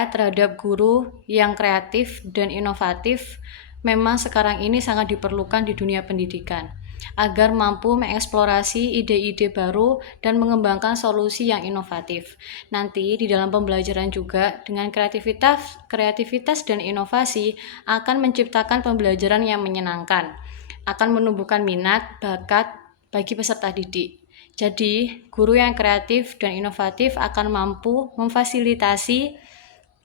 saya terhadap guru yang kreatif dan inovatif memang sekarang ini sangat diperlukan di dunia pendidikan agar mampu mengeksplorasi ide-ide baru dan mengembangkan solusi yang inovatif. Nanti di dalam pembelajaran juga dengan kreativitas dan inovasi akan menciptakan pembelajaran yang menyenangkan, akan menumbuhkan minat, bakat bagi peserta didik. Jadi, guru yang kreatif dan inovatif akan mampu memfasilitasi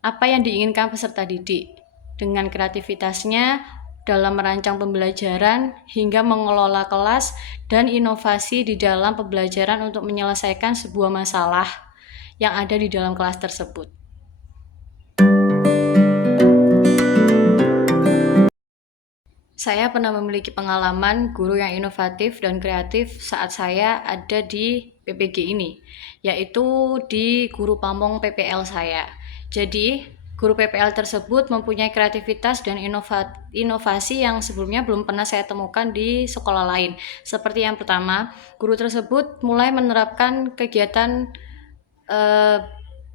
apa yang diinginkan peserta didik dengan kreativitasnya dalam merancang pembelajaran hingga mengelola kelas dan inovasi di dalam pembelajaran untuk menyelesaikan sebuah masalah yang ada di dalam kelas tersebut. Saya pernah memiliki pengalaman guru yang inovatif dan kreatif saat saya ada di PPG ini, yaitu di guru pamong PPL saya. Jadi, guru PPL tersebut mempunyai kreativitas dan inovasi yang sebelumnya belum pernah saya temukan di sekolah lain. Seperti yang pertama, guru tersebut mulai menerapkan kegiatan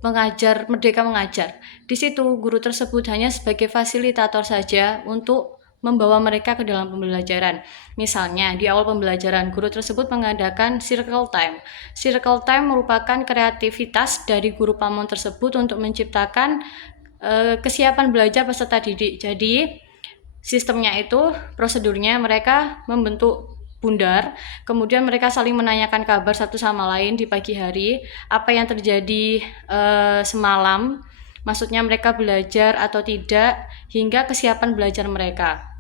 Merdeka Mengajar. Di situ guru tersebut hanya sebagai fasilitator saja untuk membawa mereka ke dalam pembelajaran. Misalnya, di awal pembelajaran, guru tersebut mengadakan circle time. Circle time merupakan kreativitas dari guru pamong tersebut untuk menciptakan kesiapan belajar peserta didik. Jadi, sistemnya itu, prosedurnya mereka membentuk bundar, kemudian mereka saling menanyakan kabar satu sama lain di pagi hari, apa yang terjadi semalam, maksudnya mereka belajar atau tidak, hingga kesiapan belajar mereka.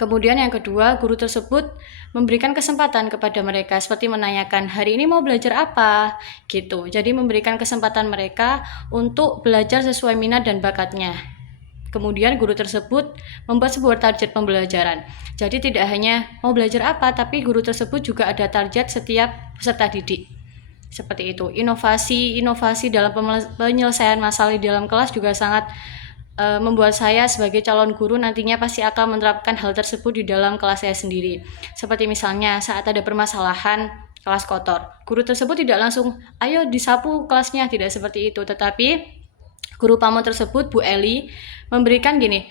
Kemudian yang kedua, guru tersebut memberikan kesempatan kepada mereka seperti menanyakan hari ini mau belajar apa gitu. Jadi memberikan kesempatan mereka untuk belajar sesuai minat dan bakatnya. Kemudian guru tersebut membuat sebuah target pembelajaran. Jadi tidak hanya mau belajar apa, tapi guru tersebut juga ada target setiap peserta didik. Seperti itu. Inovasi dalam penyelesaian masalah di dalam kelas juga sangat membuat saya sebagai calon guru nantinya pasti akan menerapkan hal tersebut di dalam kelas saya sendiri. Seperti misalnya saat ada permasalahan kelas kotor, guru tersebut tidak langsung ayo disapu kelasnya, tidak seperti itu, tetapi guru pamong tersebut, Bu Eli, memberikan gini,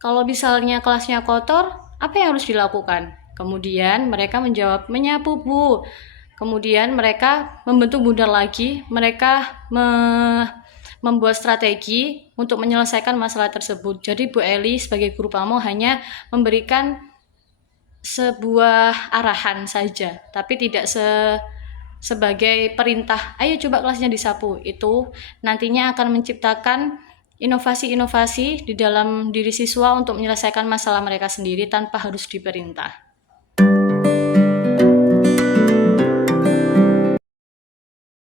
kalau misalnya kelasnya kotor, apa yang harus dilakukan? Kemudian mereka menjawab, menyapu Bu. Kemudian mereka membentuk bundar lagi, mereka membuat strategi untuk menyelesaikan masalah tersebut. Jadi Bu Eli sebagai guru pamong hanya memberikan sebuah arahan saja, tapi tidak sebagai perintah, ayo coba kelasnya disapu. Itu nantinya akan menciptakan inovasi-inovasi di dalam diri siswa untuk menyelesaikan masalah mereka sendiri tanpa harus diperintah.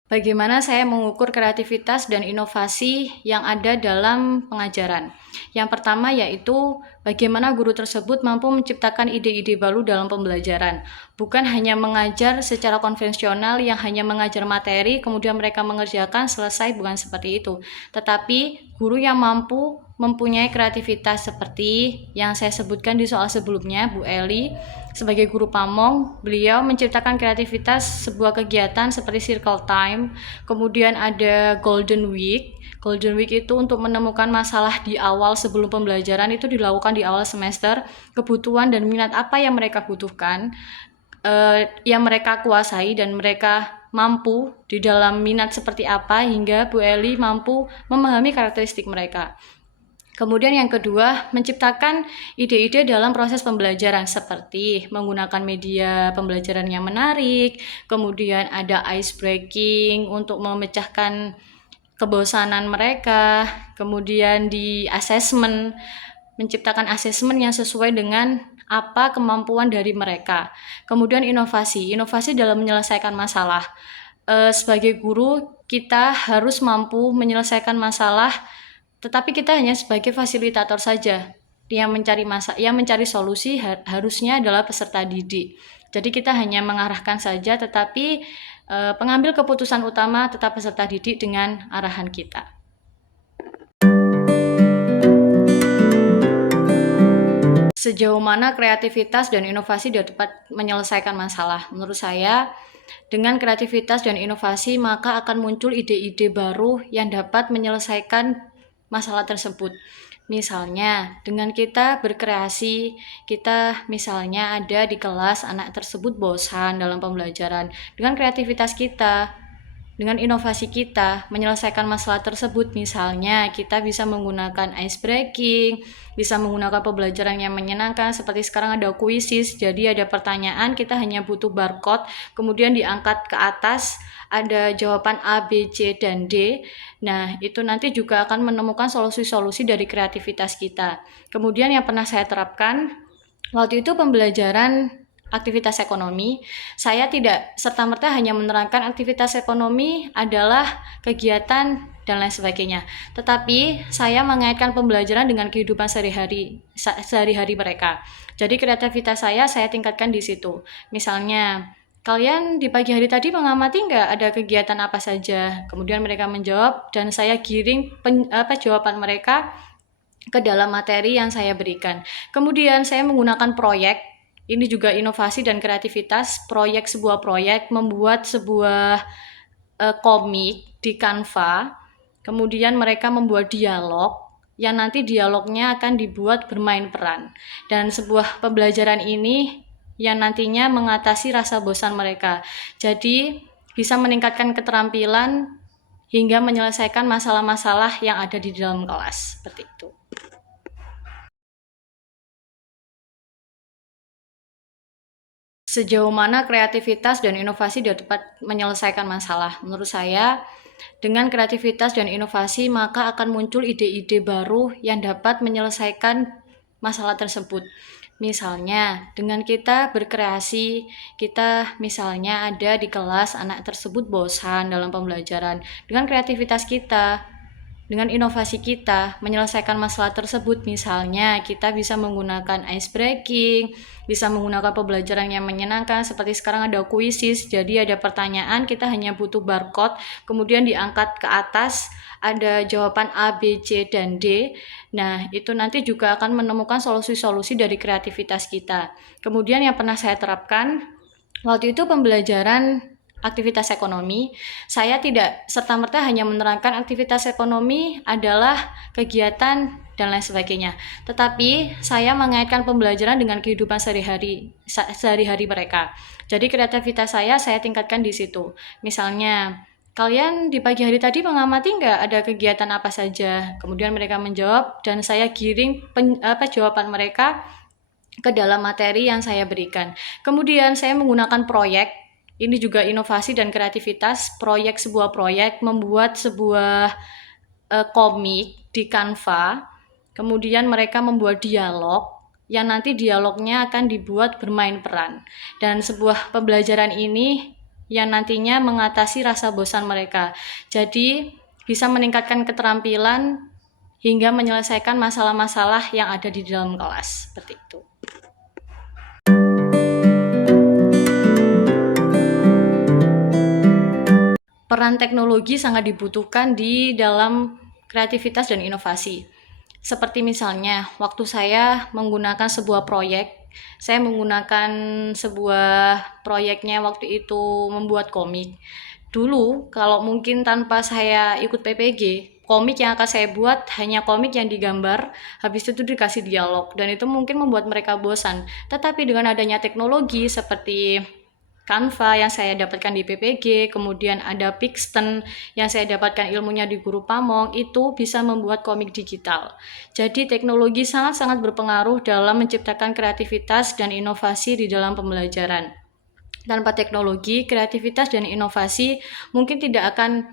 Bagaimana saya mengukur kreativitas dan inovasi yang ada dalam pengajaran? Yang pertama yaitu bagaimana guru tersebut mampu menciptakan ide-ide baru dalam pembelajaran. Bukan hanya mengajar secara konvensional yang hanya mengajar materi, kemudian mereka mengerjakan selesai, bukan seperti itu. Tetapi guru yang mampu mempunyai kreativitas seperti yang saya sebutkan di soal sebelumnya, Bu Eli sebagai guru pamong, beliau menciptakan kreativitas sebuah kegiatan seperti circle time, kemudian ada Golden Week. Golden Week itu untuk menemukan masalah di awal sebelum pembelajaran, itu dilakukan di awal semester, kebutuhan dan minat apa yang mereka butuhkan, yang mereka kuasai dan mereka mampu di dalam minat seperti apa hingga Bu Eli mampu memahami karakteristik mereka. Kemudian yang kedua, menciptakan ide-ide dalam proses pembelajaran seperti menggunakan media pembelajaran yang menarik, kemudian ada ice breaking untuk memecahkan kebosanan mereka, kemudian di assessment, menciptakan assessment yang sesuai dengan apa kemampuan dari mereka. Kemudian inovasi dalam menyelesaikan masalah. Sebagai guru, kita harus mampu menyelesaikan masalah, tetapi kita hanya sebagai fasilitator saja. Yang mencari solusi harusnya adalah peserta didik. Jadi kita hanya mengarahkan saja, tetapi pengambil keputusan utama tetap peserta didik dengan arahan kita. Sejauh mana kreativitas dan inovasi dapat menyelesaikan masalah? Menurut saya, Dengan kreativitas dan inovasi, maka akan muncul ide-ide baru yang dapat menyelesaikan masalah tersebut. Misalnya, dengan kita berkreasi, kita misalnya ada di kelas, anak tersebut bosan dalam pembelajaran. Dengan kreativitas kita, dengan inovasi kita menyelesaikan masalah tersebut, misalnya kita bisa menggunakan ice breaking, bisa menggunakan pembelajaran yang menyenangkan seperti sekarang ada kuisis, jadi ada pertanyaan, kita hanya butuh barcode, kemudian diangkat ke atas, ada jawaban A, B, C, dan D. Nah, itu nanti juga akan menemukan solusi-solusi dari kreativitas kita. Kemudian yang pernah saya terapkan, waktu itu pembelajaran aktivitas ekonomi, saya tidak serta-merta hanya menerangkan aktivitas ekonomi adalah kegiatan dan lain sebagainya. Tetapi saya mengaitkan pembelajaran dengan kehidupan sehari-hari mereka. Jadi kreativitas saya tingkatkan di situ. Misalnya, kalian di pagi hari tadi mengamati nggak ada kegiatan apa saja? Kemudian mereka menjawab dan saya giring jawaban mereka ke dalam materi yang saya berikan. Kemudian saya menggunakan proyek. Ini juga inovasi dan kreativitas. Sebuah proyek membuat sebuah komik di Canva. Kemudian mereka membuat dialog yang nanti dialognya akan dibuat bermain peran. Dan sebuah pembelajaran ini yang nantinya mengatasi rasa bosan mereka. Jadi bisa meningkatkan keterampilan hingga menyelesaikan masalah-masalah yang ada di dalam kelas. Seperti itu. Sejauh mana kreativitas dan inovasi dapat menyelesaikan masalah? Menurut saya, dengan kreativitas dan inovasi, maka akan muncul ide-ide baru yang dapat menyelesaikan masalah tersebut. Misalnya, dengan kita berkreasi, kita misalnya ada di kelas, anak tersebut bosan dalam pembelajaran. Dengan kreativitas kita, dengan inovasi kita menyelesaikan masalah tersebut, misalnya kita bisa menggunakan ice breaking, bisa menggunakan pembelajaran yang menyenangkan seperti sekarang ada kuisis, jadi ada pertanyaan, kita hanya butuh barcode, kemudian diangkat ke atas, ada jawaban A, B, C, dan D. Nah, itu nanti juga akan menemukan solusi-solusi dari kreativitas kita. Kemudian yang pernah saya terapkan, waktu itu pembelajaran aktivitas ekonomi, saya tidak serta-merta hanya menerangkan aktivitas ekonomi adalah kegiatan dan lain sebagainya. Tetapi saya mengaitkan pembelajaran dengan kehidupan sehari-hari mereka. Jadi kreativitas saya tingkatkan di situ. Misalnya, kalian di pagi hari tadi mengamati nggak ada kegiatan apa saja? Kemudian mereka menjawab dan saya giring jawaban mereka ke dalam materi yang saya berikan. Kemudian saya menggunakan proyek. Ini juga inovasi dan kreativitas. Sebuah proyek membuat sebuah komik di Canva. Kemudian mereka membuat dialog yang nanti dialognya akan dibuat bermain peran. Dan sebuah pembelajaran ini yang nantinya mengatasi rasa bosan mereka. Jadi bisa meningkatkan keterampilan hingga menyelesaikan masalah-masalah yang ada di dalam kelas. Seperti itu. Peran teknologi sangat dibutuhkan di dalam kreativitas dan inovasi. Seperti misalnya, waktu saya menggunakan sebuah proyek, saya menggunakan sebuah proyeknya waktu itu membuat komik. Dulu, kalau mungkin tanpa saya ikut PPG, komik yang akan saya buat hanya komik yang digambar, habis itu dikasih dialog, dan itu mungkin membuat mereka bosan. Tetapi dengan adanya teknologi seperti Canva yang saya dapatkan di PPG, kemudian ada Pixton yang saya dapatkan ilmunya di Guru Pamong, itu bisa membuat komik digital. Jadi teknologi sangat-sangat berpengaruh dalam menciptakan kreativitas dan inovasi di dalam pembelajaran. Tanpa teknologi, kreativitas dan inovasi mungkin tidak akan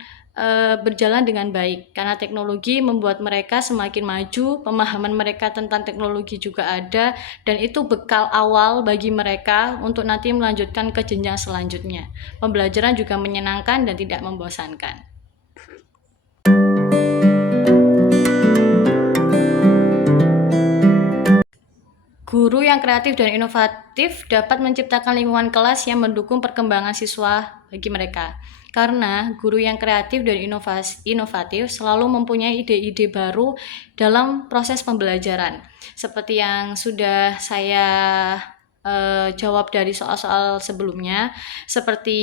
berjalan dengan baik, karena teknologi membuat mereka semakin maju, pemahaman mereka tentang teknologi juga ada, dan itu bekal awal bagi mereka untuk nanti melanjutkan ke jenjang selanjutnya. Pembelajaran juga menyenangkan dan tidak membosankan. Guru yang kreatif dan inovatif dapat menciptakan lingkungan kelas yang mendukung perkembangan siswa bagi mereka. Karena guru yang kreatif dan inovatif selalu mempunyai ide-ide baru dalam proses pembelajaran. Seperti yang sudah saya jawab dari soal-soal sebelumnya, seperti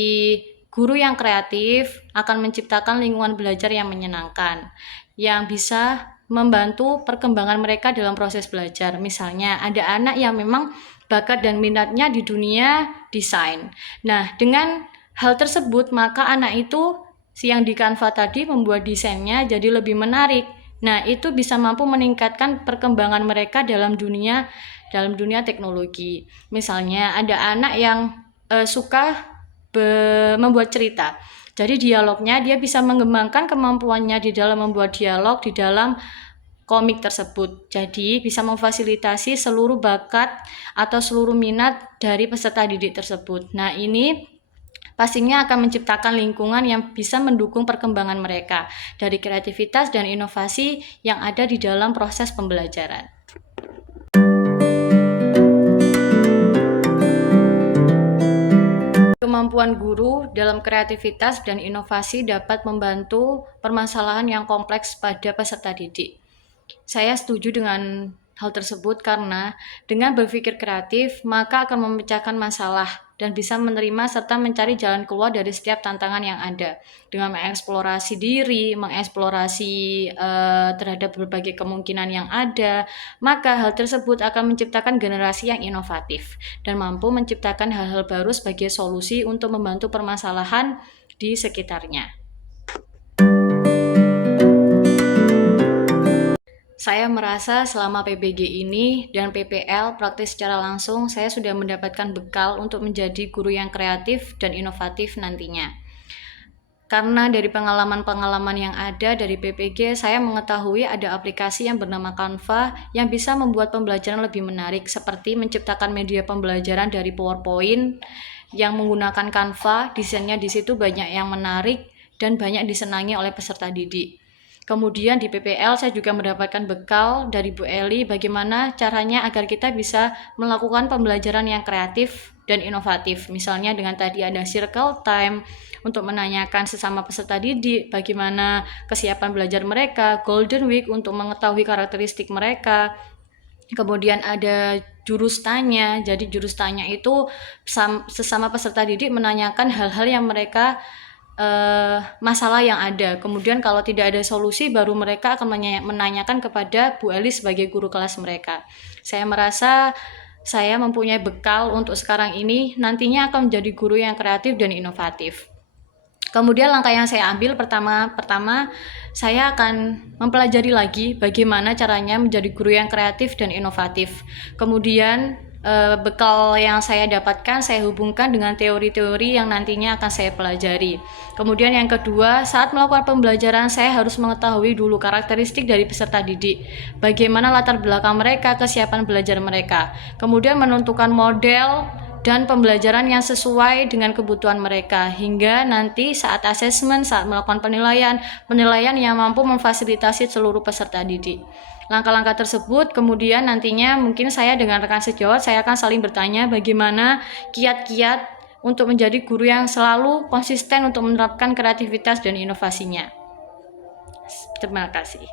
guru yang kreatif akan menciptakan lingkungan belajar yang menyenangkan, yang bisa membantu perkembangan mereka dalam proses belajar. Misalnya, ada anak yang memang bakat dan minatnya di dunia desain. Nah, dengan hal tersebut, maka anak itu yang di Canva tadi membuat desainnya jadi lebih menarik. Nah, itu bisa mampu meningkatkan perkembangan mereka dalam dunia teknologi. Misalnya ada anak yang suka membuat cerita. Jadi dialognya dia bisa mengembangkan kemampuannya di dalam membuat dialog di dalam komik tersebut. Jadi bisa memfasilitasi seluruh bakat atau seluruh minat dari peserta didik tersebut. Nah, ini pastinya akan menciptakan lingkungan yang bisa mendukung perkembangan mereka dari kreativitas dan inovasi yang ada di dalam proses pembelajaran. Kemampuan guru dalam kreativitas dan inovasi dapat membantu permasalahan yang kompleks pada peserta didik. Saya setuju dengan hal tersebut karena dengan berpikir kreatif, maka akan memecahkan masalah dan bisa menerima serta mencari jalan keluar dari setiap tantangan yang ada. Dengan mengeksplorasi diri, mengeksplorasi terhadap berbagai kemungkinan yang ada, maka hal tersebut akan menciptakan generasi yang inovatif dan mampu menciptakan hal-hal baru sebagai solusi untuk membantu permasalahan di sekitarnya. Saya merasa selama PBG ini dan PPL praktis secara langsung, saya sudah mendapatkan bekal untuk menjadi guru yang kreatif dan inovatif nantinya. Karena dari pengalaman-pengalaman yang ada dari PPG, saya mengetahui ada aplikasi yang bernama Canva yang bisa membuat pembelajaran lebih menarik, seperti menciptakan media pembelajaran dari PowerPoint yang menggunakan Canva. Desainnya di situ banyak yang menarik dan banyak disenangi oleh peserta didik. Kemudian di PPL saya juga mendapatkan bekal dari Bu Eli bagaimana caranya agar kita bisa melakukan pembelajaran yang kreatif dan inovatif. Misalnya dengan tadi ada circle time untuk menanyakan sesama peserta didik bagaimana kesiapan belajar mereka, golden week untuk mengetahui karakteristik mereka. Kemudian ada jurus tanya. Jadi jurus tanya itu sesama peserta didik menanyakan hal-hal yang mereka masalah yang ada. Kemudian kalau tidak ada solusi, baru mereka akan menanyakan kepada Bu Eli sebagai guru kelas mereka. Saya merasa saya mempunyai bekal untuk sekarang ini, nantinya akan menjadi guru yang kreatif dan inovatif. Kemudian langkah yang saya ambil pertama saya akan mempelajari lagi bagaimana caranya menjadi guru yang kreatif dan inovatif. Kemudian bekal yang saya dapatkan saya hubungkan dengan teori-teori yang nantinya akan saya pelajari. Kemudian yang kedua, saat melakukan pembelajaran saya harus mengetahui dulu karakteristik dari peserta didik, bagaimana latar belakang mereka, kesiapan belajar mereka. Kemudian menentukan model dan pembelajaran yang sesuai dengan kebutuhan mereka, hingga nanti saat asesmen, saat melakukan penilaian yang mampu memfasilitasi seluruh peserta didik. Langkah-langkah tersebut kemudian nantinya mungkin saya dengan rekan sejawat saya akan saling bertanya bagaimana kiat-kiat untuk menjadi guru yang selalu konsisten untuk menerapkan kreativitas dan inovasinya. Terima kasih.